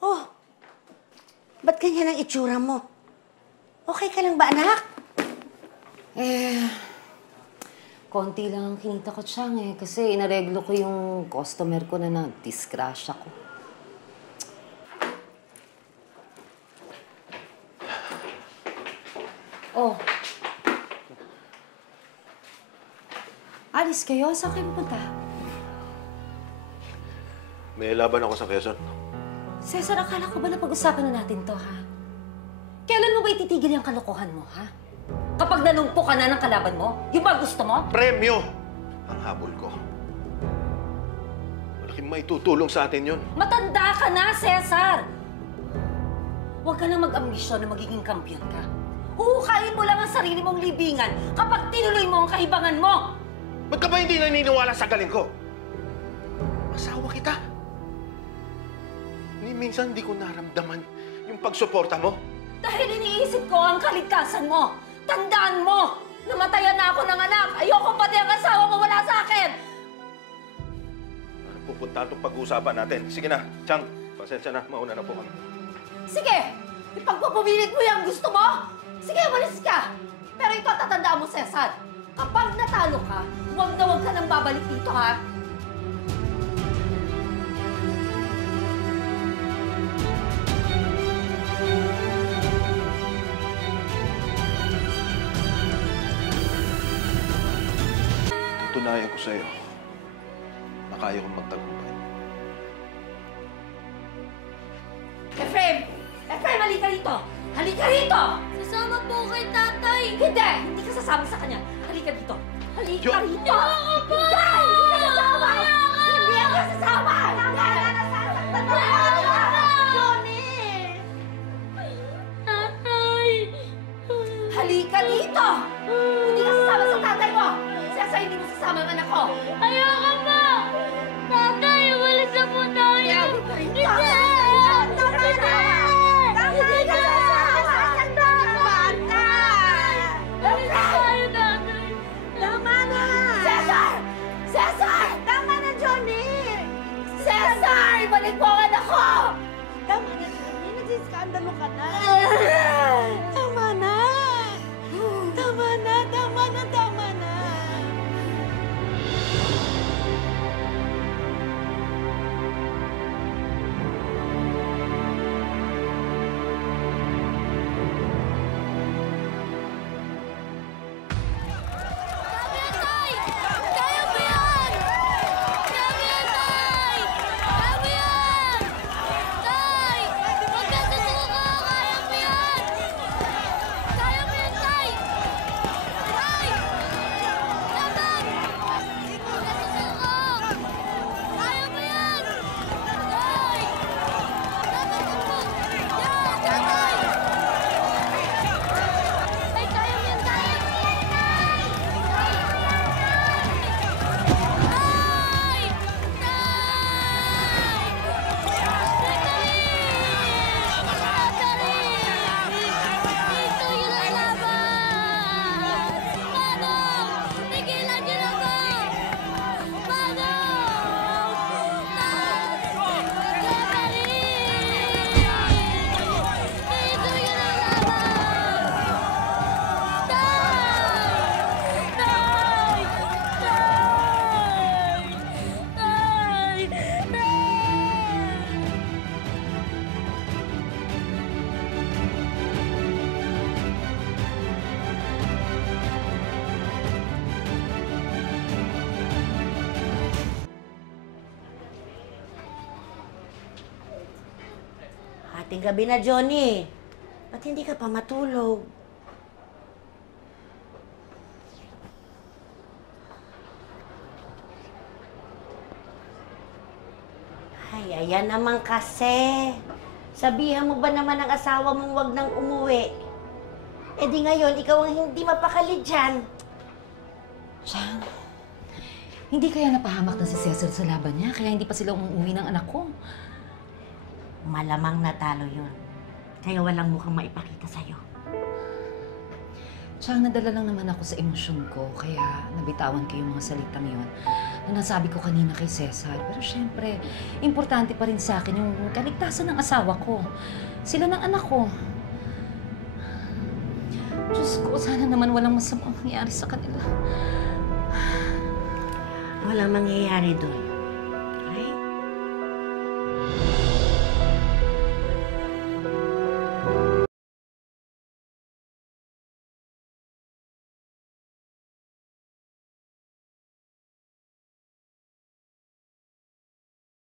Oh, ba't ganyan ang itsura mo? Okay ka lang ba, anak? Konti lang ang kinita ko, Chang, kasi inareglo ko yung customer ko na na-disgrasya ko. Oh. Alis kayo? Saan kayo pupunta? May laban ako sa Quezon. Cesar, akala ko ba napag-usapan na natin to, ha? Kailan mo ba ititigil yung kalokohan mo, ha? Kapag nanumpo ka na ng kalaban mo, yung ba gusto mo? Premyo ang habol ko. Malaking maitutulong sa atin yun. Matanda ka na, Cesar! Huwag ka na mag-ambisyon na magiging kampiyon ka. Huhukayin mo lang ang sarili mong libingan kapag tinuloy mo ang kaibangan mo! Ba't ka ba hindi naniniwala sa galing ko? Asawa kita. Ni minsan hindi ko naramdaman yung pagsuporta mo. Dahil iniisip ko ang kaligtasan mo. Tandaan mo! Namatayan na ako ng anak! Ayoko pati ang asawa mo wala sa akin! Ano pupunta itong pag-uusapan natin? Sige na, Chang. Pasensya na. Mauna na po kami. Sige! Ipagpapumilit mo yung gusto mo! Sige, malis ka! Pero ito tatandaan mo, Cesar. Kapag natalo ka, huwag ka nang babalik dito, ha? Tunayan ko sa'yo na kaya kong magtagumpay. Efrem! Efrem, halika rito! Halika rito! Sasama po kay tatay! Hindi! Hindi ka sasama sa kanya! Halika dito! Halika Jo- rito! Hindi! Hindi ka sasama! Hindi ka sasama! Hindi ka nasasaktan mo! Johnny! Tatay! Halika dito! Hindi ka sasama sa tatay mo! Sesa, hindi mo sasama ang anak ko! Ayoko po! Tatay, umalis na po tayo! Halika rito! Tatay! Hindi ka sasama! Alis na tayo, tatay! Tama na! Cesar! Cesar! Tama na, Johnny! Cesar! Ibalik mo ang anak ko! Tama na, Johnny. Nagsiskandalo ka na. Tama na! Tama na, tama na, tama na! Tay! Kaya mo yan! Kaya mo yan, tay! Kaya mo yan! Tay! Huwag ka susuko! Kaya mo yan! Kaya mo yan, tay! Tay! Laban! Huwag ka susuko! Kaya mo yan! Tay! Laban ka po! Yan! Tay! Tay, kaya mo yan, tay! Tay! Ito yung lalaban! Manong! Tigilan niyo na po! Manong! Ito yung lalaban! Tay! Tay! Tay! Tay! Ating gabi na, Johnny. Ba't hindi ka pa matulog? Ay, ayan naman kasi. Sabihan mo ba naman ang asawa mong wag nang umuwi? Eh di ngayon, ikaw ang hindi mapakali dyan. Chang, hindi kaya napahamak na si Cesar sa laban niya, kaya hindi pa sila umuwi ng anak ko. Malamang natalo yun. Kaya walang mukhang maipakita sa'yo. Tsaka nadala lang naman ako sa emosyon ko, kaya nabitawan ko yung mga salitang yun na nasabi ko kanina kay Cesar. Pero syempre, importante pa rin sa akin yung kaligtasan ng asawa ko. Sila ng anak ko. Diyos ko, sana naman walang masamang mangyayari sa kanila. Walang mangyayari doon.